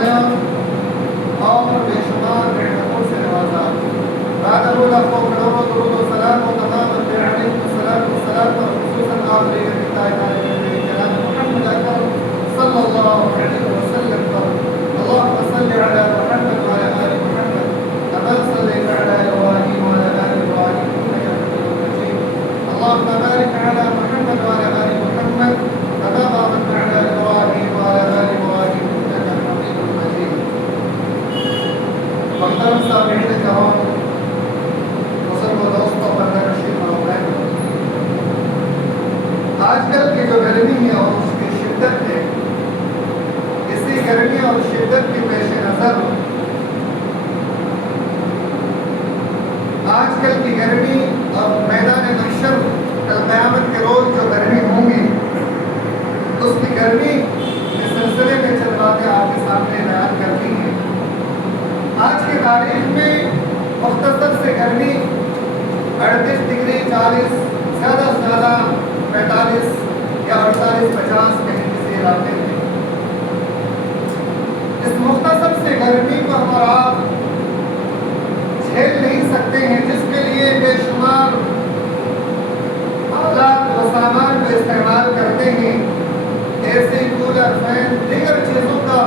فرمایا اور بے شمار نعمتوں سے نوازا۔ بعد اللہ کو کروڑوں درود و سلام و تمام انبیاء علیہ الصلوۃ والسلام اور خصوصاً آخری نبی کائنات جناب محمد اکرم صلی اللہ علیہ وسلم پر اللهم صل علی محمد وعلى آل محمد كما صليت على إبراهيم وعلى آل إبراهيم إنك حميد مجيد اللهم بارك على محمد وعلى آل محمد كما باركت على إبراهيم وعلى آل إبراهيم إنك حميد مجيد۔ محترم سامعین کرام، بزرگ و دوستوں، پردہ نشین مہمان، آج کل کی جو گرمی ہے اور اس کی شدت ہے، اسی گرمی اور شدت کی پیش نظر آج کل کی گرمی اور میدان محشر کل قیامت کے روز جو گرمی ہوں گی اس کی گرمی کے سلسلے میں چند باتیں آپ کے سامنے بیان کرتی ہیں۔ آج کی تاریخ میں مختصر سے گرمی 38 ڈگری 40 زیادہ سے زیادہ 45 یا 48-50 کہیں کسی علاقے میں، اس مختصر سے گرمی کو ہم اور آپ جھیل نہیں سکتے ہیں، جس کے لیے بے شمار آلات و سامان کو استعمال کرتے ہیں، ایسے کولر، فین، دیگر چیزوں کا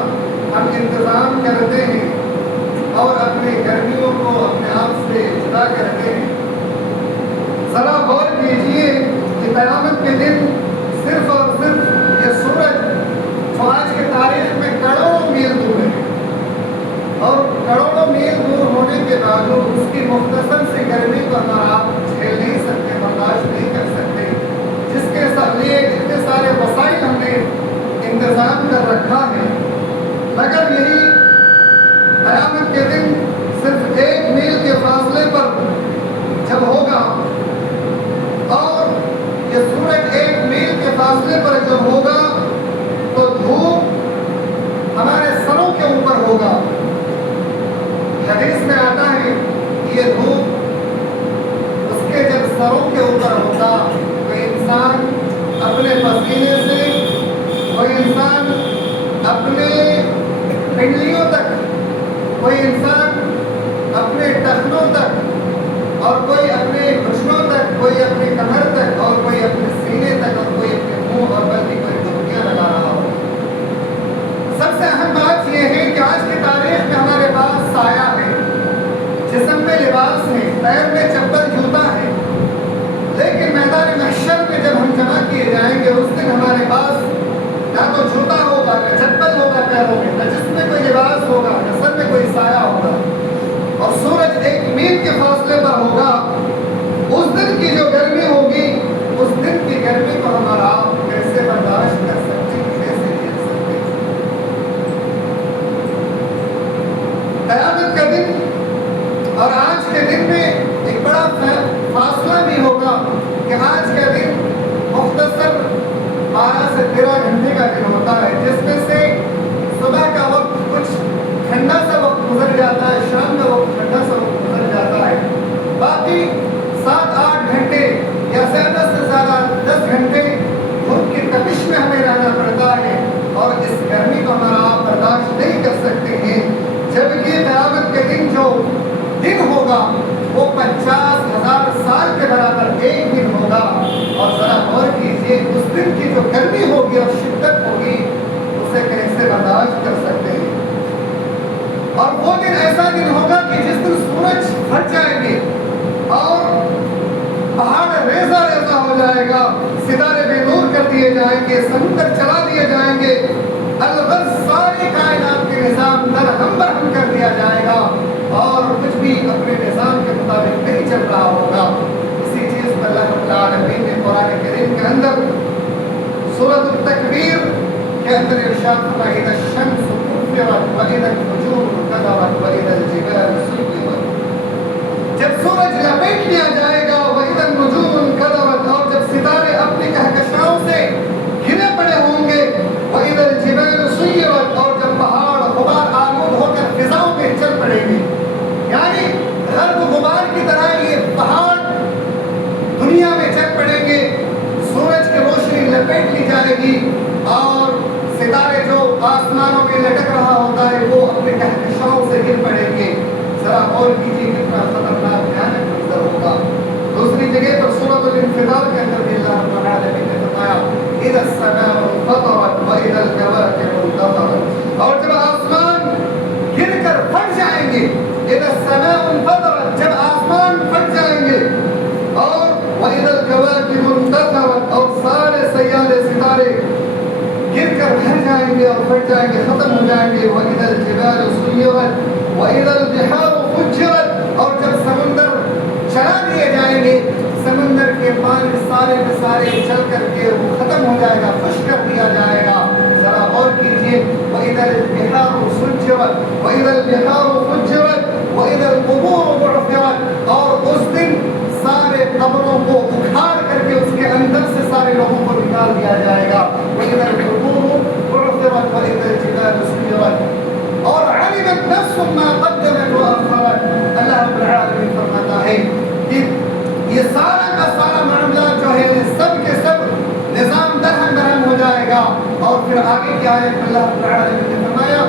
ہم انتظام کرتے ہیں اور اپنی گرمیوں کو اپنے آپ سے جدا کرتے ہیں۔ ذرا غور کیجیے کہ قیامت کے دن صرف اور صرف یہ سورج جو آج کی تاریخ میں کروڑوں میل دور ہے اور کروڑوں میل دور ہونے کے باوجود اس کی مختصر سی گرمی کو ہم آپ جھیل نہیں سکتے، برداشت نہیں کر سکتے، جس کے لیے اتنے سارے وسائل ہم نے انتظام کر رکھا ہے، مگر یہی قیامت کے دن صرف 1 میل کے فاصلے پر جب ہوگا اور یہ سورج 1 میل کے فاصلے پر جب ہوگا تو دھوپ ہمارے سروں کے اوپر ہوگا۔ حدیث میں آتا ہے کہ یہ دھوپ اس کے جب سروں کے اوپر ہوگا تو انسان اپنے پسینے سے، کوئی انسان اپنے پنڈلیوں تک، کوئی انسان اپنے ٹخنوں تک اور کوئی اپنے گھٹنوں تک، کوئی اپنی کمر تک اور کوئی اپنے سینے تک اور کوئی اپنے منہ اور بلکہ کوئی ڈبکیاں لگا رہا ہو۔ سب سے اہم بات یہ ہے کہ آج کی تاریخ میں ہمارے پاس سایہ ہے، جسم میں لباس ہے، پیر میں چپل جوتا ہے، لیکن میدان محشر میں جب ہم جمع کیے جائیں گے اس دن ہمارے پاس نہ تو جوتا ہوگا، نہ چپل ہوگا پیروں میں، نہ جسم میں کوئی لباس ہوگا، نہ سر میں کوئی سایہ ہوگا، اور سورج 1 میل کے فاصلے پر ہوگا۔ اس دن کی جو گرمی ہوگی، اس دن کی گرمی کو ہمارا آپ کیسے برداشت کر سکتے ہیں، کیسے جھیل سکتے ہیں؟ قیامت کا دن اور آج کے دن میں ایک بڑا فاصلہ بھی ہوگا کہ آج کا دن مختصر 12 سے 13 گھنٹے کا دن ہوتا ہے، جس میں سے صبح کا وقت کچھ ٹھنڈا سا وقت گزر جاتا ہے، شام کا وقت ٹھنڈا سا وقت گزر جاتا ہے، باقی 7-8 گھنٹے یا زیادہ سے زیادہ 10 گھنٹے دھوپ کی تپش میں ہمیں رہنا پڑتا ہے اور اس گرمی کو ہمارا آپ برداشت نہیں کر سکتے ہیں، جبکہ قیامت کے دن جو دن ہوگا وہ 50,000 سال کے برابر ایک دن ہوگا، اور ذرا غور کیجیے اس دن کی جو گرمی ہوگی اور شدت ہوگی اسے کیسے برداشت کر سکتے ہیں۔ اور وہ دن ایسا دن ہوگا کہ جس دن سورج پھٹ جائیں گے اور پہاڑ ریزہ ریزہ ہو جائے گا، ستارے بے نور کر دیے جائیں گے، سمندر چلا دیے جائیں گے، الغرض ساری کائنات کے نظام درہم برہم کر دیا جائے گا اور کچھ بھی اپنے نظام کے مطابق نہیں چل رہا ہوگا۔ اسی چیز پر اللہ رب العالمین نے قرآن کریم کے اندر سورۃ التکویر کے اندر ارشاد فرمایا اذا الشمس كورت واذا النجوم انكدرت واذا الجبال سيرت، جب سورج لپیٹ لیا جائے گا، واذا النجوم انكدرت، اور جب ستارے اپنی کہکشاؤں سے گرے پڑے ہوں گے، واذا الجبال سيرت، اور جب پہاڑ غبار آلود ہو کر فضاؤں میں چل پڑیں گے، یعنی گرد غبار کی طرح یہ پہاڑ دنیا میں چل پڑیں گے، سورج کی روشنی لپیٹ لی جائے گی اور ستارے جو آسمانوں میں بھٹک رہا ہوتا ہے وہ اپنے کہکشاؤں سے گر پڑیں گے. ذرا اور کیجیے کتنا خطرناک بھیانک منظر ہوگا. دوسری جگہ پر سورۃ الانفطار کے اندر بھی اللہ رب العالمین نے فرمایا اذا السماء انفطرت واذا الكواكب انتثرت. اور جب آسمان گر کر پھٹ جائیں گے, اذا السماء انفطرت, جب آسمان پھٹ جائیں گے, اور واذا الكواكب انتثرت, اور سارے سیارے ستارے گر کر بھر جائیں گے اور پھٹ جائیں گے, ختم ہو جائیں گے. واذا الجبال سيرت واذا البحار فجرت, اور جب سمندر چلا دیے جائیں گے, سمندر کے پانی سارے کے سارے چل کر کے وہ ختم ہو جائے گا, خشک کر دیا جائے گا. ذرا اور کیجیے وَإِذَا الْبِحَارُ سُجِّرَتْ وَإِذَا الْبِحَارُ فُجِّرَتْ وَإِذَا الْقُبُورُ بُعْثِرَتْ, اور اس دن سارے قبروں کو اکھاڑ کر کے اس کے اندر سے سارے لوگوں کو نکال دیا جائے گا. وَإِذَا الْقُبُورُ بُعْثِرَتْ وَإِذَا الْجِبَالُ سُيِّرَتْ, اور علمت نفس ما قدمت وأخرت. اللہ رب العالمین فرماتا ہے کہ یہ سارا کا سارا معاملات جو ہے سب کے سب نظام درہم درہم ہو جائے گا. اور پھر آگے کیا ہے, اللہ رب العالمین نے فرمایا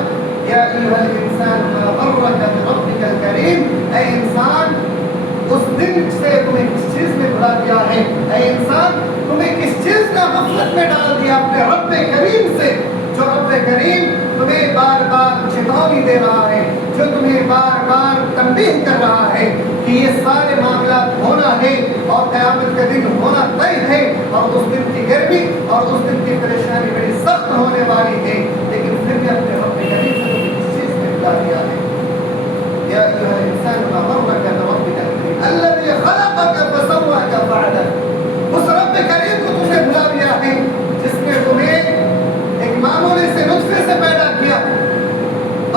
یا ایھا الانسان ما غرک بربک الکریم, اے انسان اس دن سے تمہیں کس چیز نے بھلا دیا ہے, اے انسان تمہیں کس چیز نے غفلت میں ڈال دیا اپنے رب کریم سے, جو رب کریم تمہیں بار بار چیتونی دے رہا ہے, جو تمہیں بار بار تنبیہ کر رہا ہے کہ یہ سارے معاملات ہونا ہے اور قیامت کا دن ہونا طے ہے, اور اس دن کی گرمی اور اس دن کی پریشانی بڑی سخت ہونے والی ہے. لیکن پھر بھی اپنے رب کریم سے تمہیں کس چیز نے بھلا دیا ہے. یا ایھا الانسان ما غرک بربک الکریم الذی خلقک فسواک فعدلک, اس رب کریم کو تم نے بھلا دیا ہے جس نے تمہیں معمولی سے نطفے سے پیدا کیا,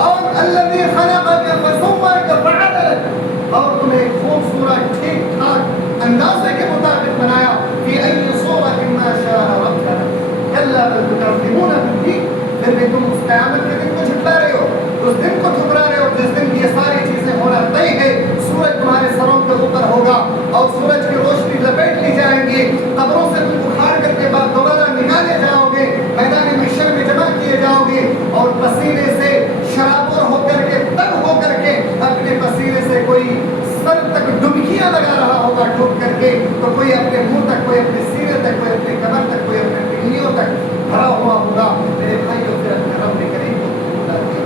اور الذی خلقک فسواک فعدلک, اور تمہیں ایک خوبصورت ٹھیک ٹھاک اندازے کے مطابق بنایا. فی ای صورۃ ما شاء رکبک کلا بل تکذبون بالدین, پھر بھی تم اس قیامت کے دن کو جھٹلا رہے ہو, اس دن کو ٹھکرا رہے ہو جس دن یہ ساری چیزیں ہونا طے ہے. سورج تمہارے سروں کے اوپر ہوگا اور سورج کی روشنی لپیٹ لی جائیں گی, قبروں سے تم اکھاڑ کر کے بعد دوبارہ نکالے جاؤ گے, میدان محشر میں جمع کیے جاؤ گے, اور پسینے سے شرابور ہو کر کے تنگ ہو کر کے اپنے پسینے سے کوئی سر تک ڈبکیاں لگا رہا ہوگا ڈوب کر کے, تو کوئی اپنے منہ تک, کوئی اپنے سینے تک, کوئی اپنے کمر تک, کوئی اپنے پنڈلیوں تک بھرا ہوا ہوگا. میرے بھائیوں پھر اپنے رب کریم کو بھلا دیا.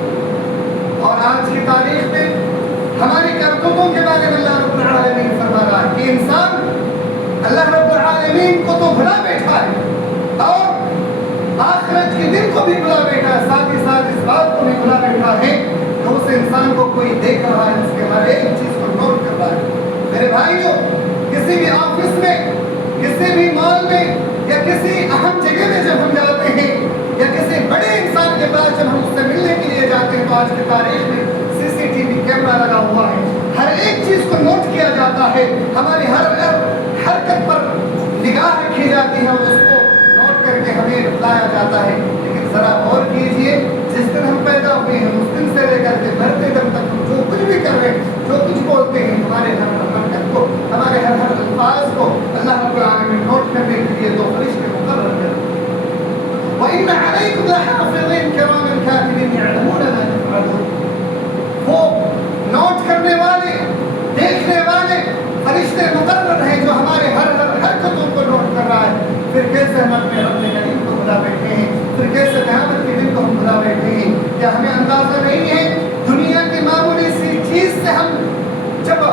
اور آج کی تاریخ میں ہماری کرتوتوں کے بارے میں اللہ رب العالمین فرما رہا ہے کہ انسان اللہ رب العالمین کو تو بھلا بیٹھا ہے اور آخرت کے دن کو بھی بھلا بیٹھا ہے, ساتھ ہی ساتھ اس بات کو بھی بھلا بیٹھا ہے کہ اس انسان کو کوئی دیکھ رہا ہے, اس کے ہر ایک چیز کو نوٹ کر رہا ہے. میرے بھائیوں, کسی بھی آفس میں, کسی بھی مال میں, یا کسی اہم جگہ میں جب ہم جاتے ہیں, یا کسی بڑے انسان کے پاس جب ہم اس سے ملنے کے لیے جاتے ہیں, تو آج کی تاریخ میں CCTV کیمرہ لگا ہوا ہے, ہر ایک چیز کو نوٹ کیا جاتا ہے, ہماری ہر حرکت پر نگاہ رکھی جاتی ہے اور اس کو نوٹ کر کے ہمیں بتایا جاتا ہے. لیکن ذرا اور کیجئے, جس دن ہم پیدا ہوئے ہیں اس دن سے لے کر کے مرتے دم تک ہم جو کچھ بھی کر رہے ہیں, جو کچھ بولتے ہیں, ہمارے ہر حرکت کو, ہمارے ہر الفاظ کو اللہ رب العالمین نوٹ کرنے کے لیے دو فرشتے مقرر کر دیا. وَإِنَّ عَلَيْكُمْ لَحَافِظِينَ كِرَامًا كَاتِبِينَ يَعْلَمُونَ مَا تَفْعَلُونَ, وہ نوٹ کرنے والے, دیکھنے والے فرشتے مقرر ہیں جو ہمارے ہر حرکتوں کو نوٹ کر رہا ہے. پھر کیسے ہم اپنے رب کریم کو بھلا بیٹھے ہیں, پھر کیسے قیامت کے دن کو ہم بھلا بیٹھے ہیں. کیا ہمیں اندازہ نہیں ہے دنیا کی معمولی سی چیز سے ہم جب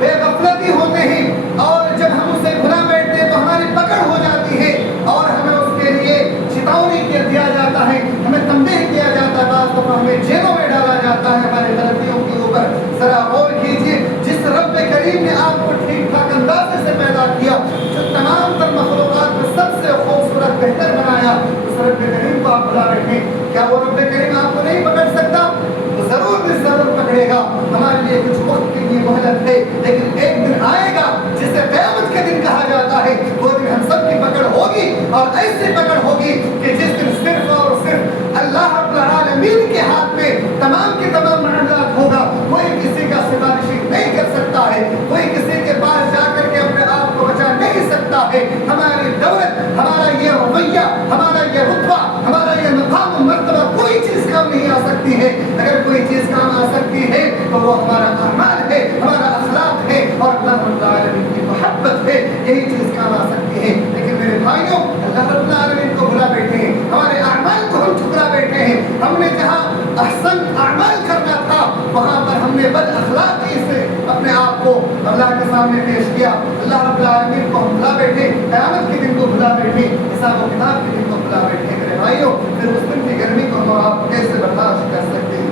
بے غفلتی ہوتے ہیں اور جب ہم اسے بھلا بیٹھتے ہیں تو ہماری پکڑ ہو جاتی ہے اور ہمیں اس کے لیے چتاونی دیا جاتا ہے, ہمیں تنبیہ کیا جاتا ہے, بعض دفعہ ہمیں جیلوں میں ڈالا جاتا ہے ہماری غلطیوں کے اوپر. ذرا غور کیجیے, جس رب کریم نے آپ کو ٹھیک ٹھاک اندازے سے پیدا کیا, جو تمام تر مخلوقات میں سب سے خوبصورت بہتر بنایا, اس رب کریم کو آپ بھلا بیٹھے, کیا وہ رب کریم آپ کو نہیں پکڑ سکتا؟ وہ ضرور بھی ضرور پکڑے گا. ہمارے لیے کچھ وقت کے لیے مہلت ہے, لیکن ایک دن آئے گا جسے قیامت کے دن کہا جاتا ہے, وہ دن ہم سب کی پکڑ ہوگی, اور ایسی پکڑ ہوگی کہ جس دن صرف اور صرف اللہ رب العالمین کے ہاتھ میں تمام کے تمام معاملات ہوگا. کوئی کسی کا سفارشی نہیں کر سکتا ہے, کوئی کسی کے پاس جا کر کے اپنے آپ کو بچا نہیں سکتا ہے. ہماری دولت, ہمارا یہ رویہ, ہمارا یہ رتبہ, ہمارا یہ مقام و مرتبہ, کوئی چیز کم نہیں آ سکتی ہے. اگر کوئی چیز کام آ سکتی ہے تو وہ ہمارا اعمال ہے, ہمارا اخلاق ہے اور اللہ رب العالمین کی محبت ہے, یہی چیز کام آ سکتی ہے. لیکن میرے بھائیوں, اللہ رب العالمین کو بھلا بیٹھے ہیں, ہمارے اعمال کو ہم ٹھکرا بیٹھے ہیں. ہم نے جہاں احسن اعمال کرنا تھا وہاں پر ہم نے بد اخلاقی سے اپنے آپ کو اللہ کے سامنے پیش کیا. اللہ رب العالمین کو ہم بھلا بیٹھے, قیامت کے دن کو بھلا بیٹھے, حساب و کتاب کے دن کو بھلا بیٹھے. میرے بھائیوں, پھر اس دن کی گرمی کو ہم آپ کیسے برداشت کر سکتے ہیں؟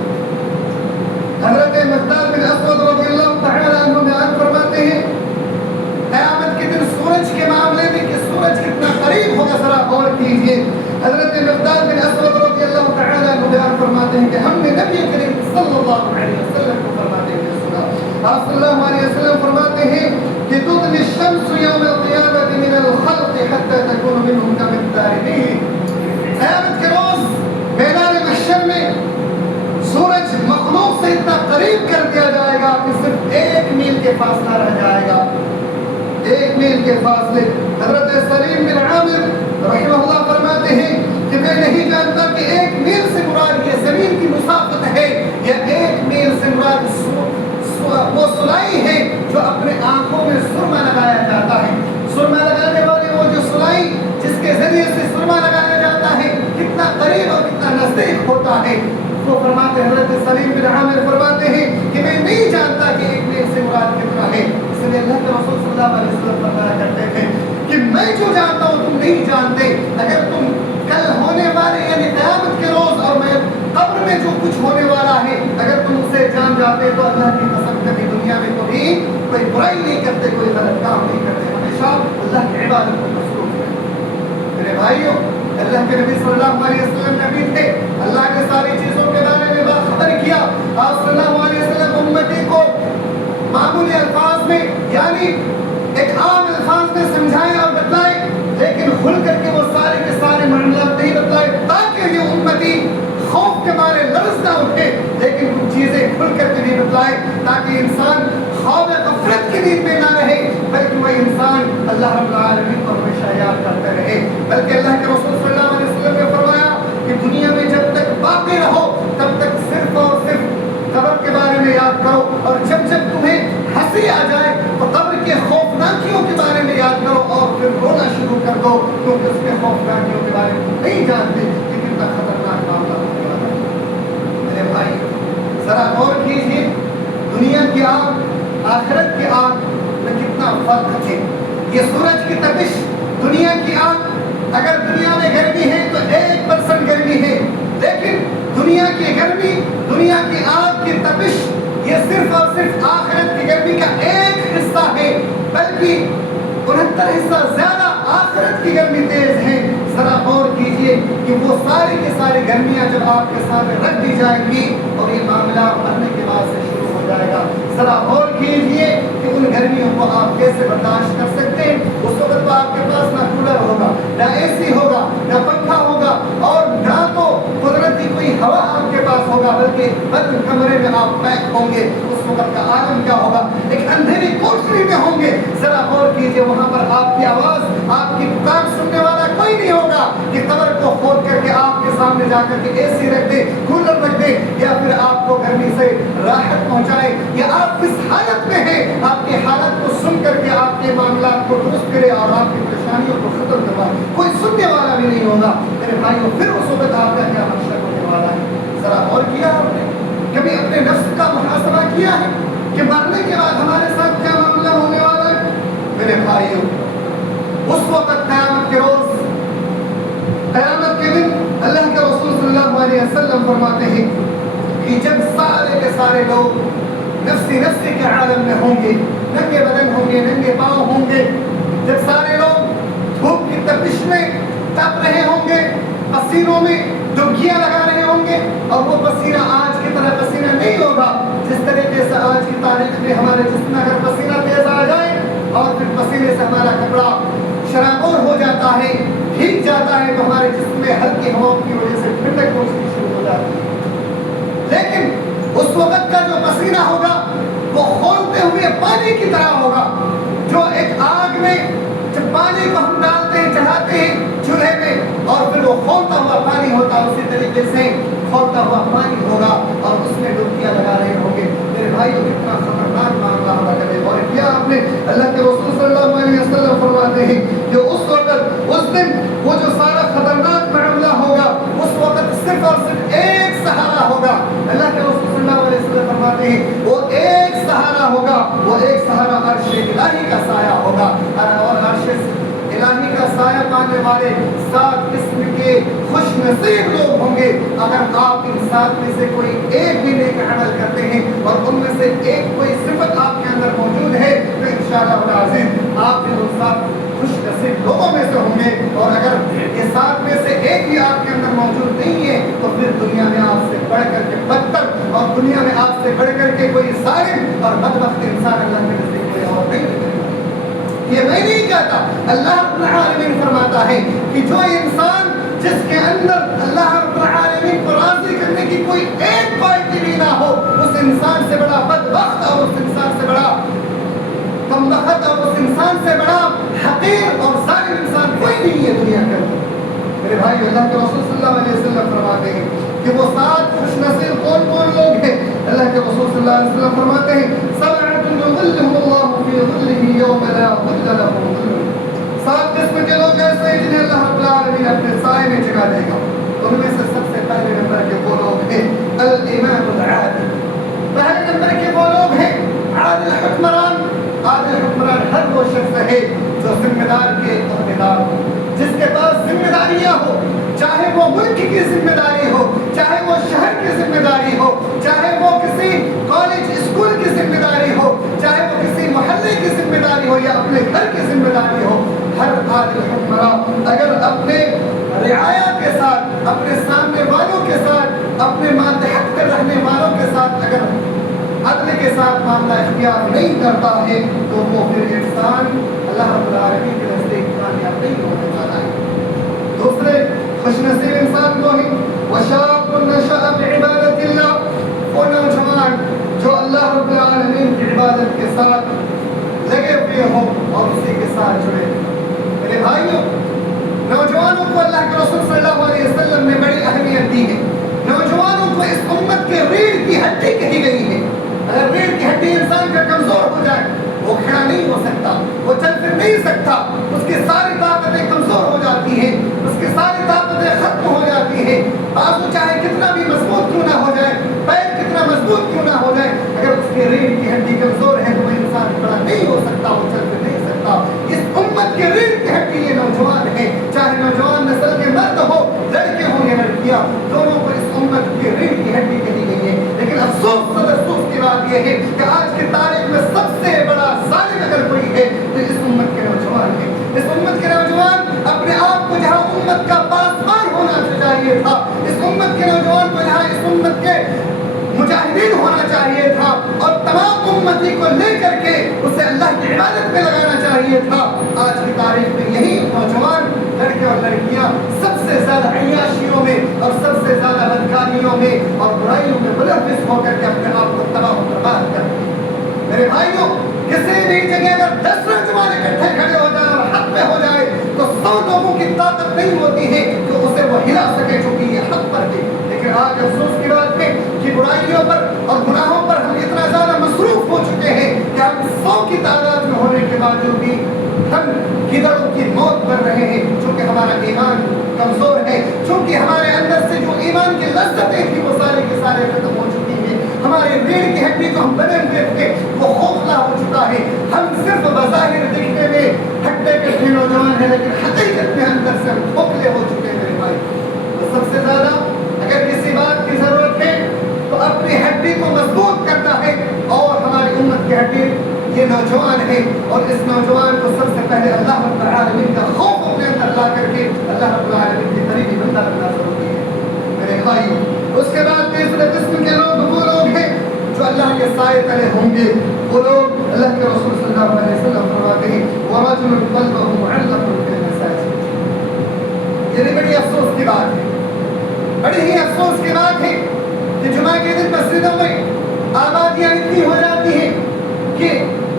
حضرت مقداد بن اسود رضی اللہ تعالی عنہ بیان فرماتے ہیں قیامت کے دن سورج کے معاملے میں کہ سورج کتنا قریب ہوگا, ذرا غور کیجیے. حضرت مقداد بن اسود رضی اللہ تعالی عنہ بیان فرماتے ہیں کہ ہم نے نبی کریم صلی اللہ علیہ وسلم کو فرماتے ہوئے سنا. آپ صلی اللہ علیہ وسلم فرماتے ہیں کہ تدنی الشمس یوم القیامت من الخلق حتی تکون منهم کمقدار نیل. قیامت کے روز میدان محشر میں سورج مخلوق سے اتنا قریب کر دیا جائے گا کہ صرف 1 میل کے فاصلہ رہ جائے گا, 1 میل کے فاصلے. حضرت سلیم بن عامر رحمہ اللہ فرماتے ہیں کہ میں نہیں جانتا کہ 1 میل سے مراد یہ زمین کی مسافت ہے یا 1 میل سے مراد وہ سلائی ہے جو اپنے آنکھوں میں سرما لگایا جاتا ہے. سرما لگانے والی وہ جو سلائی جس کے ذریعے سے سرما لگایا جاتا ہے کتنا قریب اور کتنا نزدیک ہوتا ہے. وہ فرماتے ہیں, حضرت سلیم بن عامر فرماتے ہیں کہ میں نہیں جانتا کہ 1 میل سے مراد کتنا ہے. اس لیے اللہ کے رسول صلی اللہ علیہ وسلم فرمایا کرتے تھے کہ میں جو جانتا ہوں تم نہیں جانتے. اگر تم کل ہونے والے یعنی قیامت کے روز اور میں قبر میں جو کچھ ہونے والا ہے اگر تم اسے جان جاتے تو اللہ کی قسم کبھی دنیا میں کبھی کوئی برائی نہیں کرتے, کوئی غلط کام نہیں کرتے, ہمیشہ اللہ کی عبادت کو مصروف رہتے. میرے بھائیوں, اللہ کے نبی صلی اللہ علیہ وسلم نبی تھے, اللہ کے ساری چیزوں کے بارے میں باخبر کیا. آپ صلی اللہ علیہ وسلم امتی کو معمولی الفاظ میں یعنی ایک عام الفاظ میں سمجھائے اور بتلائے, لیکن کھل کر کے وہ سارے کے سارے معاملات نہیں بتلائے تاکہ یہ امتی خوف کے مارے لرز نہ اٹھے, لیکن کچھ چیزیں کھل کر کے نہیں بتلائے تاکہ انسان خوف غفلت کی نیند میں نہ رہے بلکہ وہ انسان اللہ رب العالمین کو ہمیشہ یاد کرتے رہے. بلکہ اللہ کے رسول صلی اللہ علیہ وسلم نے فرمایا کہ دنیا میں جب تک باقی رہو تب تک صرف اور صرف قبر کے بارے میں یاد کرو, اور جب جب تمہیں ہنسی آ جائے تو قبر کے خوفناکیوں کے بارے میں یاد کرو اور پھر رونا شروع کر دو, کیونکہ اس کے خوفناکیوں کے بارے میں نہیں جانتے کہ کتنا خطرناک معاملہ ہونے والا ہے. میرے بھائی, ذرا غور کیجیے, دنیا کی آگ آخرت کی آگ میں کتنا فرق ہے. یہ سورج کی تپش, دنیا کی آگ, اگر دنیا میں گرمی ہے تو 1% گرمی ہے, لیکن دنیا کی گرمی, دنیا کی آگ کی تپش یہ صرف اور صرف آخرت کی گرمی کا 1 حصہ ہے, بلکہ 69 حصہ زیادہ آخرت کی گرمی تیز ہے. ذرا غور کیجئے کہ وہ ساری کی ساری گرمیاں جب آپ کے سامنے رکھ دی جائیں گی اور یہ معاملہ مرنے کے بعد سے شروع ہو جائے گا. ذرا غور کیجئے کہ ان گرمیوں کو آپ کیسے برداشت کر سکتے ہیں. اس وقت تو آپ کے پاس نہ کولر ہوگا, نہ اے سی ہوگا, نہ پنکھا ہوگا, اور نہ تو قدرتی کوئی ہوا آپ کے پاس ہوگا, بلکہ بند کمرے میں آپ پیک ہوں گے. اس وقت کا عالم کیا ہوگا, ایک اندھیری کوٹری میں ہوں گے. ذرا غور کیجئے, وہاں پر آپ کی آواز, آپ کی پکار سننے والا کوئی نہیں ہوگا کہ قبر کو کھود کر کے آپ کے سامنے جا کر کے اے سی رکھ دے, کولر رکھ دے, یا پھر آپ کو گرمی سے راحت پہنچائے, یا آپ کس حالت میں ہیں آپ کی حالت کو سن کر کے آپ کے معاملات کو درست کرے اور آپ کی پریشانیوں کو ختم کروائے. کوئی سننے والا بھی نہیں ہوگا. میرے بھائیوں, پھر اس وقت آپ کا کیا مقصد ہونے والا ہے؟ ذرا غور کیا آپ نے, کبھی اپنے نفس کا محاسبہ کیا ہے کہ مرنے کے بعد ہمارے ساتھ کیا معاملہ ہونے والا ہے؟ میرے بھائیوں, اس وقت قیامت کے روز, قیامت کے دن اللہ کے رسول صلی اللہ علیہ وسلم فرماتے ہیں کہ جب سارے کے سارے لوگ نفسی نفسی کے عالم میں ہوں گے, ننگے بدن ہوں گے, ننگے پاؤں ہوں گے, جب سارے لوگ دھوپ کی تپش میں تپ رہے ہوں گے, پسینوں میں ڈبکیاں لگا رہے ہوں گے, اور وہ پسینہ آج کی طرح پسینہ نہیں ہوگا جس طریقے سے آج کی تاریخ میں ہمارے جسم میں اگر پسینہ تیز آ جائے اور پھر پسینے سے ہمارا کپڑا شرابور ہو جاتا ہے, بھیگ جاتا ہے, تو ہمارے جسم میں ہلکی ہواؤں کی وجہ سے ٹھنڈک پہنچنی شروع ہو جاتی ہے. لیکن اس وقت کا جو پسینہ ہوگا وہ کھولتے ہوئے پانی کی طرح ہوگا, جو ایک آگ میں جب پانی کو ہم ڈالتے ہیں, چڑھاتے ہیں چولہے میں, اور پھر وہ کھولتا ہوا پانی ہوتا, اسی طریقے سے کھولتا ہوا پانی ہوگا. فرماتے ہیں وہ ایک سہارا ہوگا، وہ ایک سہارا عرش الہی کا سایہ ہوگا، اور عرش الہی کا سایہ پانے والے 7 قسم کے خوش نصیب لوگ ہوں گے۔ اگر آپ ان 7 میں سے کوئی ایک بھی نیک عمل کرتے ہیں اور ان میں سے ایک کوئی صفت آپ کے اندر موجود ہے تو انشاءاللہ العزیز آپ بھی ان 7 خوش نصیب لوگوں میں سے ہوں گے۔ اور اگر یہ 7 میں سے ایک بھی آپ کے اندر موجود نہیں ہے تو پھر دنیا میں آپ سے بڑھ کر کے بدتر اور دنیا میں آپ سے بڑھ کر کے کوئی ظالم اور بدبخت انسان اللہ کے نزدیک کوئی اور نہیں ہے۔ یہ میں نہیں کہتا، اللہ رب العالمین فرماتا ہے کہ جو انسان جس کے اندر اللہ رب العالمین کو راضی کرنے کی کوئی ایک کوالٹی بھی نہ ہو، اس انسان سے بڑا بدبخت اور اس انسان سے بڑا کمبخت اور اس انسان سے بڑا حقیر اور ظالم انسان کوئی نہیں ہے دنیا کے اندر۔ میرے بھائی، اللہ کے رسول صلی اللہ علیہ وسلم فرماتے ہیں کہ وہ 7 خوش نصیب کون کون لوگ ہیں؟ اللہ کے رسول صلی اللہ علیہ وسلم فرماتے ہیں سبعۃ یظلهم اللہ فی ظلہ یوم لا ظل لہ ظلہ۔ 7 قسم کے لوگ ایسے ہیں جنہیں اللہ رب العالمین اپنے سائے میں جگہ دے گا۔ ان میں سے سب سے پہلے نمبر کے وہ لوگ ہیں الامام العادل۔ پہلے نمبر کے وہ لوگ ہیں عادل حکمران۔ عادل حکمران ہر وہ شخص ہے جو ذمہ دار کے عہدیدار ہو، جس کے پاس ذمہ داریاں ہو، چاہے وہ ملک کی ذمہ داری ہو، چاہے وہ شہر کی ذمہ داری ہو، چاہے وہ کسی کالج اسکول کی ذمہ داری ہو، چاہے وہ کسی محلے کی ذمہ داری ہو یا اپنے گھر کی ذمہ داری ہو۔ ہر عادل حکمراں اگر اپنے رعایا کے ساتھ، اپنے سامنے والوں کے ساتھ، اپنے ماتحت پر رہنے والوں کے ساتھ اگر عدل کے ساتھ معاملہ اختیار نہیں کرتا ہے تو وہ پھر انسان اللہ رب العالمین کے نزدیک کامیاب نہیں ہونے والا ہے۔ دوسرے خوش نصیب انسان کو ہی وشاب نشأ بعبادت اللہ، وہ نوجوان جو اللہ رب العالمین کی عبادت کے ساتھ لگے ہوئے ہوں اور اسی کے ساتھ جڑے۔ میرے بھائیوں، نوجوانوں کو اللہ کے رسول صلی اللہ علیہ وسلم نے بڑی اہمیت دی ہے۔ نوجوانوں کو اس امت کے ریڑھ کی ہڈی کہی گئی ہے۔ اگر ریڑھ کی ہڈی انسان کا کمزور ہو جائے وہ کھڑا نہیں ہو سکتا، وہ چل پھر نہیں سکتا، اس کی ساری طاقتیں کمزور ہو جاتی ہیں، اس کی ساری طاقتیں ختم ہو جاتی ہیں۔ بازو چاہے کتنا بھی مضبوط کیوں نہ ہو جائے، پیر کتنا مضبوط کیوں نہ ہو جائے، اگر اس کی ریڑھ کی ہڈی کمزور ہے تو وہ انسان کھڑا نہیں ہو سکتا، وہ چل پھر نہیں سکتا۔ اس امت کے ریڑھ کی ہڈی یہ نوجوان ہے، چاہے نوجوان نسل کے مرد ہو، لڑکے ہوں یا لڑکیاں، دونوں کو اس امت کی ریڑھ کی ہڈی کہی گئی ہے۔ لیکن افسوس کی بات یہ ہے کہ آج کی تاریخ میں سب سے بڑا ظالم اگر کوئی ہے تو اس امت کے نوجوان ہے۔ اس امت کے نوجوان اپنے آپ کو جہاں امت کا پاسبان ہونا چاہیے تھا، اس امت کے نوجوان کو جہاں اس امت کے مجاہدین ہونا چاہیے تھا اور تمام امتی کو لے کر کے اسے اللہ کی عبادت میں لگانا چاہیے تھا، آج کی تاریخ میں یہی نوجوان لڑکے اور لڑکیاں سب سے زیادہ عیاشیوں میں اور سب سے زیادہ بدکاریوں میں اور برائیوں میں ملوث ہو کر کے اپنے آپ کو تباہ و برباد کرتے ہیں۔ میرے بھائیوں، کسی بھی جگہ اگر 10 نوجوان اکٹھے کھڑے ہو جائے اور حق پہ ہو جائے تو 100 لوگوں کی طاقت نہیں ہوتی ہے کہ اسے وہ ہلا سکے چونکہ یہ حق پر ہے۔ لیکن آج افسوس کی بات ہے کہ برائیوں پر اور گناہوں پر ہم اتنا زیادہ مصروف ہو چکے ہیں کہ ہم 100 کی تعداد میں ہونے کے باوجود بھی ہم گدڑوں کی موت کر رہے ہیں، چونکہ ہمارا ایمان کمزور ہے، چونکہ ہمارے اندر سے جو ایمان کی لذتیں تھیں وہ سارے کے سارے ختم ہو چکی ہیں۔ ہماری ریڑھ کی ہڈی کو ہم بدل کر کے وہ خوفلا ہو چکا ہے۔ ہم صرف بظاہر دکھنے میں ہٹے کٹے نوجوان ہیں لیکن حقیقت میں اندر سے ہم کھوکھلے ہو چکے ہیں۔ میرے بھائی، تو سب سے زیادہ اگر کسی بات کی ضرورت ہے تو اپنی ہڈی کو مضبوط کرنا ہے، اور ہماری امت کی ہڈی یہ نوجوان ہے، اور اس نوجوان کو سب سے پہلے اللہ رب العالمین کا خوف اپنے اندر لا کر کے اللہ رب العالمین کے قریبی بندہ بننا ضروری ہے۔ میرے بھائی، اس کے بعد تیسرے قسم کے لوگ وہ لوگ ہیں جو اللہ کے سائے تلے ہوں گے۔ وہ لوگ اللہ کے رسول صلی اللہ علیہ وسلم فرماتے ہیں وَرَجُلٌ قَلْبُهُ مُعَلَّقٌ بِالْمَسَاجِدِ۔ یہ بڑی افسوس کی بات ہے، بڑی ہی افسوس کی بات ہے کہ جمعہ کے دن مسجدوں میں آبادیاں اتنی ہو جاتی ہیں کہ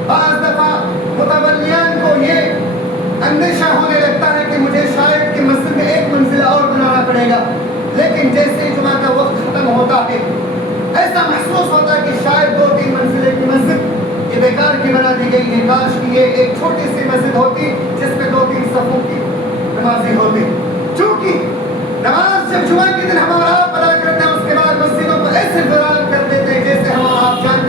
بعض دفعہ متولیان کو یہ اندیشہ ہونے لگتا ہے کہ مجھے شاید کہ مسجد میں ایک منزل اور بنانا پڑے گا، لیکن جیسے ہی جمعہ کا وقت ختم ہوتا ہے ایسا محسوس ہوتا ہے کہ شاید 2-3 منزلیں کی مسجد یہ بیکار کی بنا دی گئی ہے، کاش کی یہ ایک چھوٹی سی مسجد ہوتی جس میں 2-3 صفوں کی نمازی ہوتی۔ چونکہ نماز جب جمعہ کے دن ہم اور آپ ادا کرتے ہیں اس کے بعد مسجدوں کو ایسے ویران کر دیتے ہیں جیسے ہم اور آپ جانتے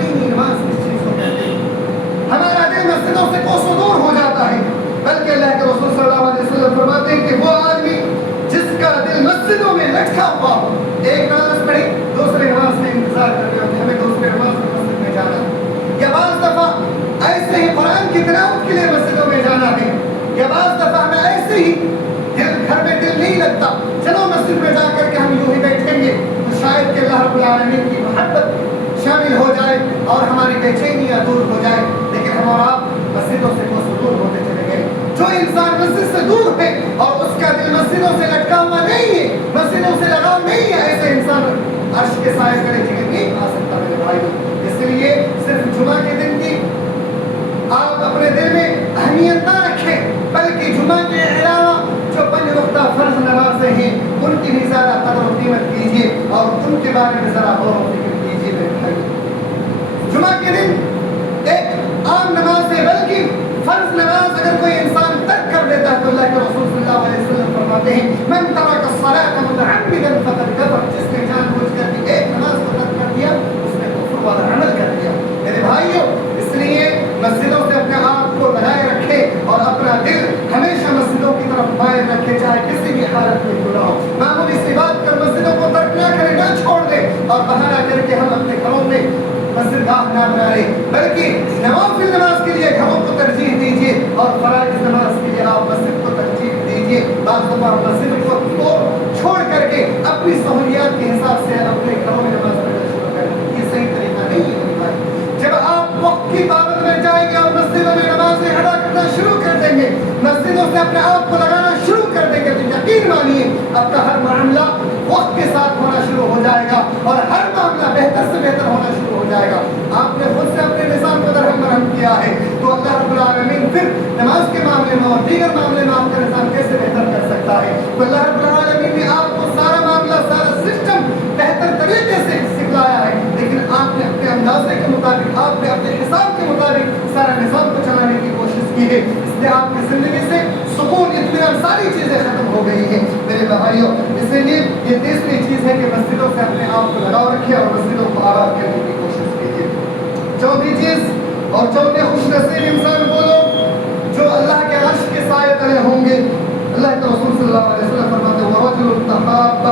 یا بعض دفعہ ہمیں ایسے ہی گھر میں دل نہیں لگتا، چلو مسجد میں جا کر کے ہم یوں ہی بیٹھیں گے تو شاید کہ اللہ رب العالمین کی محبت شامل ہو جائے اور ہماری بے چینیاں دور ہو جائے، لیکن ہم اور آپ مسجدوں سے دور ہوتے چلے گئے۔ جو انسان مسجد سے دور ہے اور اس کا دل مسجدوں سے لٹکا ہوا نہیں ہے، مسجدوں سے لگاؤ نہیں ہے، ایسے انسان عرش کے سائے تلے جگہ نہیں آ سکتا میرے بھائی۔ اس لیے صرف جمعہ کے دن کی آپ اپنے دل میں اہمیت نہ رکھیں، بلکہ جمعہ کے علاوہ جو 5 وقتہ فرض نمازیں ہیں ان کی بھی زیادہ قدر و قیمت کیجیے اور ان کے بارے میں ذرا غور و فکر کیجیے میرے بھائی۔ جمعہ کے دن ایک عام نماز ہے، بلکہ فرض نماز اگر کوئی انسان ترک کر دیتا ہے تو اللہ کے رسول صلی اللہ علیہ وسلم فرماتے ہیں من ترک الصلاۃ متعمدا فقد کفر، جس نے جان بوجھ کر ایک نماز کو ترک کر دیا اس نے کفر والا عمل کر دیا۔ میرے بھائیوں، اس لیے مسجدوں سے اپنے آپ کو لگائے رکھے اور اپنا دل ہمیشہ مسجدوں کی طرف مائل رکھے، چاہے کسی بھی حالت میں کیوں نہ ہو۔ معمولی سی بات کر مسجدوں کو ترک نہ کرے، نہ چھوڑ دے اور بہانہ کر کے ہم اپنے گھروں میں مسجد گاہ نہ بنا لیں، بلکہ نوافل نماز کے لیے گھروں کو ترجیح دیجیے اور فرائض نماز کے لیے آپ مسجد کو ترجیح دیجیے۔ بعض دفعہ مسجد کو چھوڑ کر کے اپنی سہولیات کے حساب سے اپنے گھروں میں نماز پڑھنا شروع کریں، یہ صحیح طریقہ نہیں ہے۔ جب آپ وقت کی پابند میں جائیں گے اور مسجدوں میں نمازیں ادا کرنا شروع کر دیں گے، مسجدوں سے اپنے آپ کو لگانا شروع کر دیں گے، تو یقین مانیے آپ کا ہر معاملہ وقت کے ساتھ ہونا شروع ہو جائے گا اور ہر معاملہ بہتر سے بہتر ہونا شروع ہو جائے گا۔ آپ نے خود سے اپنے نظام کو درہم برہم کیا ہے تو اللہ رب العالمین پھر نماز کے معاملے میں اور دیگر معاملے میں آپ کا نظام کیسے بہتر کر سکتا ہے؟ تو اللہ رب العالمین نے آپ کو سارا معاملہ، سارا سسٹم بہتر طریقے سے سکھلایا ہے، لیکن آپ نے اپنے اندازے کے مطابق، آپ نے اپنے حساب کے مطابق سارا نظام کو چلانے کی کوشش کی ہے، اس لیے آپ کی زندگی سے سکون، اطمینان، ساری چیزیں ختم ہو گئی ہیں میرے بھائیوں۔ اس لیے یہ تیسری چیز ہے کہ مسجدوں سے اپنے آپ کو لگاؤ رکھیں اور مسجدوں کو آباد کرنے کی کوشش کیجیے۔ چوتھی چیز اور چوتھے خوش نصیب انسان وہ لوگ جو اللہ کے عرش کے سائے تلے ہوں گے۔ اللہ کے رسول صلی اللہ علیہ وسلم فرماتے ہیں وَرَجُلٌ تَحَابَّ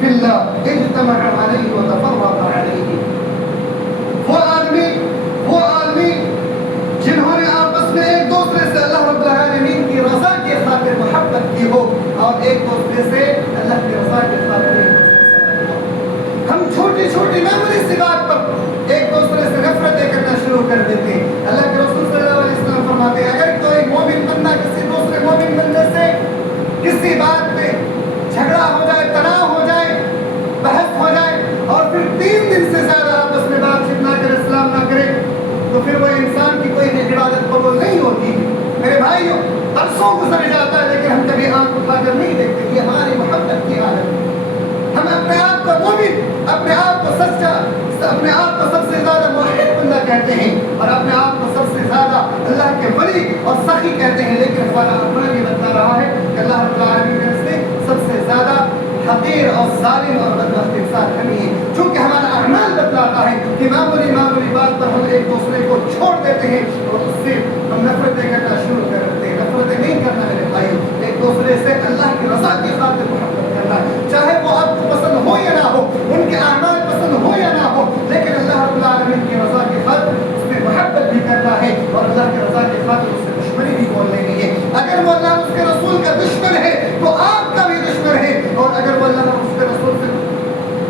فِي اللَّهِ اجْتَمَعَ عَلَيْهِ وَتَفَرَّقَ عَلَيْهِ، وہ آدمی جنہوں نے آپس میں ایک دوسرے سے اللہ رب العالمین کی رضا کی خاطر محبت کی ہو اور ایک دوسرے سے اللہ کی رضا کی خاطر ہم چھوٹی چھوٹی معمولی سی بات پر ایک دوسرے سے نفرتیں کرنا شروع کر دیتے ہیں۔ اللہ کے رسول صلی اللہ علیہ وسلم فرماتے ہیں اگر کوئی مومن بندہ کسی دوسرے مومن بندے سے کسی بات پہ جھگڑا ہو جائے، تناؤ ہو جائے، بحث ہو جائے اور پھر 3 دن سے زیادہ آپس میں بات چیت نہ کرے، اسلام نہ کرے، تو پھر وہ انسان کی کوئی عبادت قبول نہیں ہوتی۔ میرے بھائیوں، برسوں گزر جاتا ہے لیکن ہم کبھی آنکھ اٹھا کر نہیں دیکھتے، یہ ہماری محبت کی حالت ہے۔ ہم اپنے آپ کو مومن، اپنے آپ کو سچا، اپنے آپ کو سب سے زیادہ موحد بندہ کہتے ہیں اور اپنے آپ کو سب سے زیادہ اللہ کے ولی اور سخی کہتے ہیں، لیکن ہمارا اپنا یہ بتا رہا ہے کہ اللہ رب العالمین سے سب سے زیادہ حقیر اور ظالم اور بدبخت انسان ہم ہی ہیں، چونکہ ہمارا اعمال بتلاتا ہے کہ معمولی بات پر ہم ایک دوسرے کو چھوڑ دیتے ہیں اور اس سے ہم نفرتیں کرنا شروع کر دیتے ہیں۔ نفرتیں نہیں کرنا میرے بھائیو، ایک دوسرے سے اللہ کی رضا کی خاطر محبت کرنا ہے، چاہے وہ آپ کو پسند ہو یا نہ ہو، ان کے اعمال پسند ہو یا نہ ہو، لیکن اللہ رب العالمین کی رضا کی خاطر اس سے محبت بھی کرنا ہے اور اللہ کی رضا کی خاطر اس سے دشمنی بھی بول لینی ہے۔ اگر وہ اللہ اس کے رسول کا دشمن ہے تو آپ کا بھی دشمن ہے، اور اگر وہ اللہ اس کے رسول سے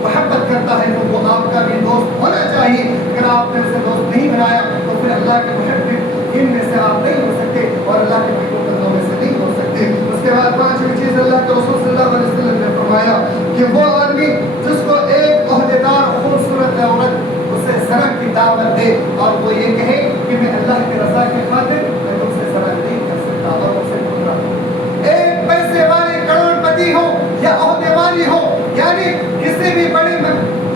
محبت کرتا ہے تو وہ آپ کا بھی دوست ہونا چاہیے۔ اگر آپ نے اسے دوست نہیں بنایا تو پھر اللہ کے محب ان میں سے آپ نہیں ہو سکتے اور اللہ کے محبوب بندوں میں سے نہیں ہو سکتے۔ اس کے بعد 5ویں چیز اللہ کے رسول صلی اللہ علیہ وسلم نے فرمایا کہ وہ آدمی جس کو ایک عہدیدار خوبصورت عورت اسے زنا کی دعوت دے اور وہ یہ کہے کہ میں اللہ کی رضا کی خاطر میں تم سے زنا نہیں کر سکتا اور اسے پکڑا دو۔ ایک پیسے والے کروڑ پتی ہو یا عہدے والی ہو، یعنی کسی بھی بڑے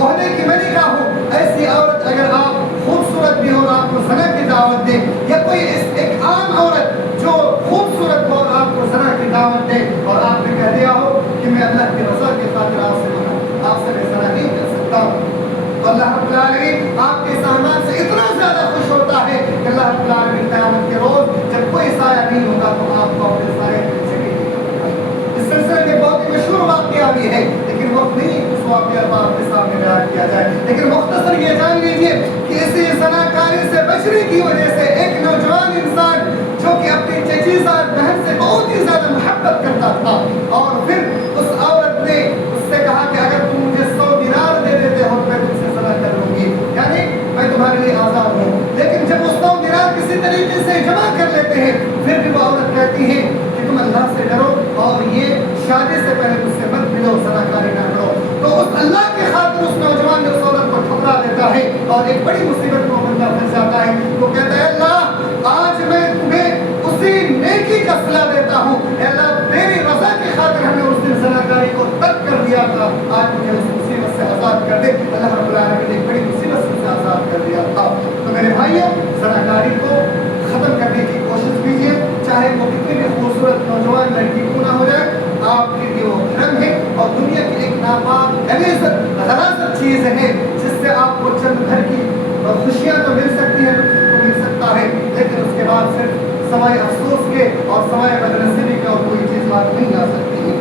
عہدے کی ملکہ ہو، ایسی عورت اگر آپ خوبصورت بھی ہو اور آپ کو زنا کی دعوت دے، یا کوئی ایک عام عورت جو خوبصورت ہو اور آپ کو زنا کی دعوت دے اور آپ نے کہہ دیا ہو کہ میں اللہ کی رضا کی خاطر آپ سے میں زنا نہیں کر سکتا ہوں، تو اللہ رب العالمین آپ کے احسانات سے اتنا زیادہ خوش ہوتا ہے کہ اللہ رب العالمین قیامت کے روز جب کوئی سایہ نہیں ہوگا تو آپ کو اپنے سایہ سے نہیں نکالے گا۔ اس سلسلے میں بہت ہی مشہور واقعہ بھی ہے لیکن وقت نہیں اس واقعہ کو آپ کے سامنے بیان کیا جائے، لیکن مختصر یہ جان لیجیے کہ اسی زناکاری سے بچنے کی وجہ سے ایک نوجوان انسان جو کہ اپنی چچیزہ بہن سے کرتا تھا. اور پھر اس عورت نے اس سے کہا کہ اگر تم مجھے 100 دینار دے دیتے ہو تو میں تم سے صلح کر لوں گی، یعنی میں تمہارے لیے آزاد ہوں. لیکن جب وہ 100 دینار کسی طریقے سے جمع کر لیتے ہیں پھر بھی وہ عورت کہتی ہے کہ تم اللہ سے ڈرو اور یہ شادی سے پہلے مجھ سے مت ملو، صلح کاری نہ کرو. تو اس اللہ کی خاطر اس نوجوان نے اس عورت کو ٹھکرا دیتا ہے اور ایک بڑی مصیبت میں بندہ پھنس جاتا ہے. وہ کہتا ہے اللہ آج میں تمہیں اسی نیکی کا صلہ دیتا ہوں، اے اللہ تیری رضا کی خاطر ہم نے اس دن صلح کاری کو ترک کر دیا تھا، آج مجھے اس مصیبت سے آزاد کر دے. اللہ رب العالمین نے ایک بڑی مصیبت سے اسے آزاد کر دیا تھا. تو میرے بھائیوں صلح کاری کو ختم کرنے کی کوشش کیجیے، چاہے وہ کتنی بھی خوبصورت نوجوان لڑکی کیوں نہ ہو جائے. آپ کے لیے وہ دھرم ہے اور دنیا کی ایک ناپاک غراضت چیز ہے جس سے آپ کو چند گھر کی خوشیاں تو مل سکتی ہیں، تو مل سکتا ہے، لیکن اس کے بعد صرف سوائے افسوس کے اور سوائے بدنصیبی کا اور کوئی چیز بات نہیں آ سکتی ہے.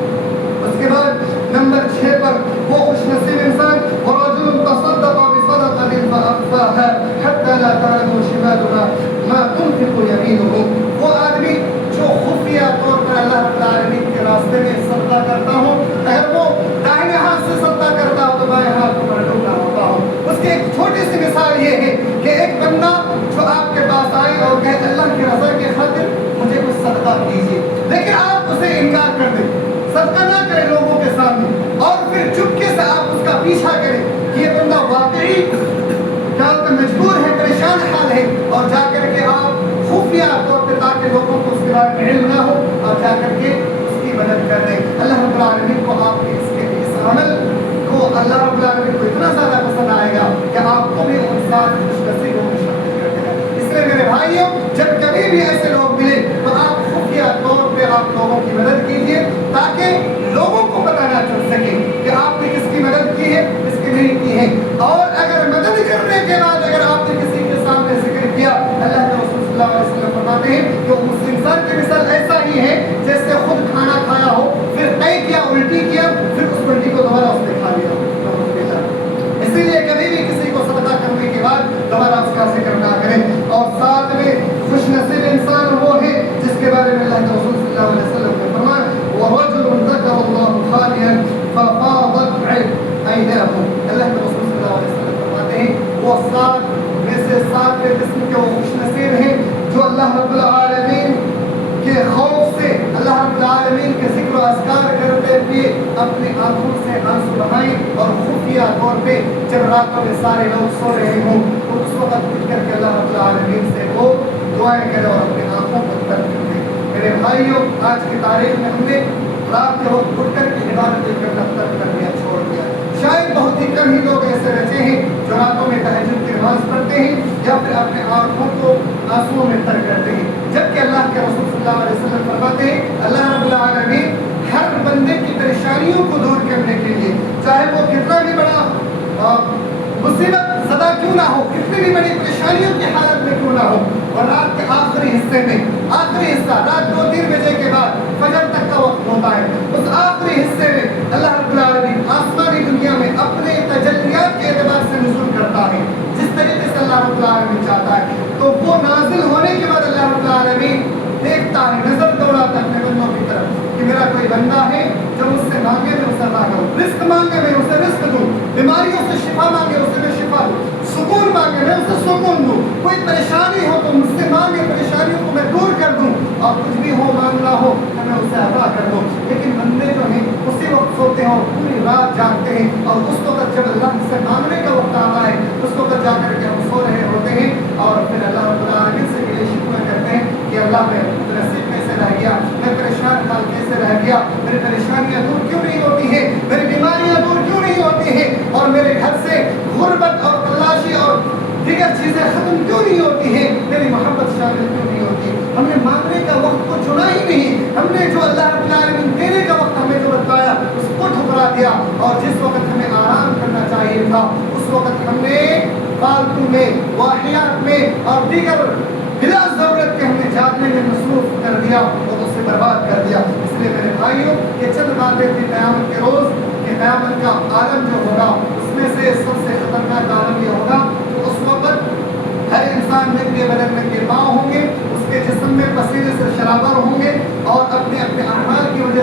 اس کے بعد نمبر 6 پر وہ خوش نصیب انسان ورجل تصدق بصدقة فأخفاها حتى لا تعلم شمالها ما تنفق يمينه. وہ آدمی جو خفیہ طور پر اللہ رب العالمین کے راستے میں صدقہ کرتا ہو، اگر وہ دائیں ہاتھ سے صدقہ کرتا ہو تو بائیں ہاتھ پر ڈوبنا ہوتا ہو. اس کی ایک چھوٹی سی مثال یہ ہے کہ ایک بندہ جو آپ کے پاس آئے اور کہے اللہ کی رضا کی خاطر مجھے کچھ صدقہ کیجیے، لیکن آپ اسے انکار کر دیں، صدقہ نہ کریں لوگوں کے سامنے، اور پھر چپکے سے آپ اس کا پیچھا کریں کہ یہ بندہ واقعی مجبور ہے، پریشان حال ہے، اور جا کر کے آپ خفیہ طور پہ تاکہ لوگوں کو اس کے بارے میں علم نہ ہو اور جا کر کے اس کی مدد کر دیں. اللہ رب العالمین کو آپ کے اس عمل کو اللہ رب العالمین کو اتنا زیادہ پسند آئے گا کہ آپ کو بھی ان ساتھ خوش نصیبوں میں شامل کر دے گا. اس لیے میرے بھائیوں جب کبھی بھی ایسے لوگ ملے تو آپ خفیہ طور پہ آپ لوگوں کی مدد کیجیے تاکہ لوگوں کو پتہ نہ چل سکے کہ آپ نے کس کی مدد کی ہے کس کی نہیں کی ہے. اور اگر مدد کرنے کے بعد اگر آپ نے کسی کے سامنے ذکر کیا، اللہ کے رسول صلی اللہ علیہ وسلم فرماتے ہیں کہ اس انسان کی مثال ایسا ہی ہے جیسے خود کھانا کھایا ہو، پھر طے کیا، الٹی کیا، پھر اس الٹی کو دوبارہ اس نے کھا لیا. اسی لیے کبھی بھی کسی کو صدقہ کرنے کے بعد دوبارہ اس کا ذکر نہ کریں. اور ساتھ میں خوش نصیب انسان وہ ہے جس کے بارے میں اللہ کے رسول صلی اللہ علیہ وسلم نے فرمایا وَرَجُلٌ ذَكَرَ اللَّهُ خَالِيًا فَفَاضَتْ عَيْنَاهُ. اللہ کے رسول صلی اللہ علیہ وسلم فرماتے ہیں وہ 7 میں سے 7 قسم کے وہ خوش نصیب ہیں جو اللہ رب العالمین کے خوف سے، اللہ رب العالمین کے ذکر و اذکار کرتے ہوئے اپنی آنکھوں سے آنسو بہائیں اور خفیہ طور پہ جب راتوں میں سارے لوگ سو رہے ہوں تو اس وقت اٹھ کر کے اللہ رب العالمین سے وہ دعائیں کریں اور اپنی آنکھوں کو تر کر دیں. میرے بھائیوں آج کی تاریخ میں ہم نے رات کے وقت اٹھ کر کے عبادت کرنا ترک کر دیا، چھوڑ دیا. شاید بہت ہی کم ہی لوگ ایسے بچے ہیں جو راتوں میں تہجد کی نماز پڑھتے ہیں یا پھر اپنے آنکھوں کو آنسوؤں میں تر کرتے ہیں، جبکہ اللہ کے رسول صلی اللہ علیہ وسلم فرماتے ہیں اللہ رب العالمین ہر بندے کی پریشانیوں کو دور کرنے کے لیے چاہے وہ کتنا بھی بڑا مصیبت زدہ کیوں نہ ہو، کتنی بھی بڑی پریشانیوں کی حالت میں کیوں نہ ہو، اور رات کے آخری حصے میں، آخری حصہ رات 2-3 بجے کے بعد فجر تک کا وقت ہوتا ہے، اس آخری حصے میں اللہ رب العالمین آسمانی دنیا میں اپنے تجلیات کے اعتبار سے نزول کرتا ہے جس طریقے سے اللہ رب العالمین چاہتا ہے. تو وہ نازل ہونے کے بعد اللہ رب العالمین دیکھتا ہے، نظر دوڑاتا ہے اپنے بندوں کی طرف کہ میرا کوئی بندہ ہے جو مجھ سے مانگے میں اسے عطا کروں، رزق مانگے میں اسے رزق دوں، بیماریوں سے شفا مانگے اسے میں شفا دوں، سکون مانگے میں اسے سکون دوں، کوئی پریشانی ہو تو مجھ سے مانگے پریشانیوں کو میں دور کر دوں، اور کچھ بھی ہو مانگنا ہو تو میں اسے عطا کر دوں. لیکن بندے جو ہیں اسی وقت سوتے ہیں اور پوری رات جاگتے ہیں، اور اس وقت جب اللہ سے مانگنے کا وقت آتا ہے اس وقت جا کر کے ہم سو رہے ہوتے ہیں اور پھر اللہ رب العالمین سے یہ شکوہ کرتے ہیں کہ اللہ میں نصیب کیسے رہ گیا، میں پریشان حال کیسے رہ گیا، میری پریشانیاں دور کیوں نہیں ہوتی ہیں، میری بیماریاں دور کیوں نہیں ہوتی ہیں، اور میرے گھر سے غربت اور تلاشی اور دیگر چیزیں ختم کیوں نہیں ہوتی ہیں، میری محبت شامل کیوں نہیں ہوتی. ہم نے مانگنے کا وقت کو چنا ہی نہیں، ہم نے جو اللہ رب العالمین دینے کا وقت ہمیں جو بتایا اس کو ٹھکرا دیا، اور جس وقت ہمیں آرام کرنا چاہیے تھا اس وقت ہم نے فالتو میں، واحیات میں اور دیگر بلا ضرورت کے ہم نے جاگنے میں مصروف کر دیا اور اسے برباد کر دیا. اس لیے میرے بھائیوں یہ چند باتیں تھیں قیامت کے روز کہ قیامت کا عالم جو ہوگا اس میں سے سب سے خطرناک عالم یہ ہوگا کہ اس وقت ہر انسان ننگے بدن ننگے پاؤں ہوں گے، اس کے جسم میں پسینے سے شرابر ہوں گے اور اپنے اپنے اعمال کی وجہ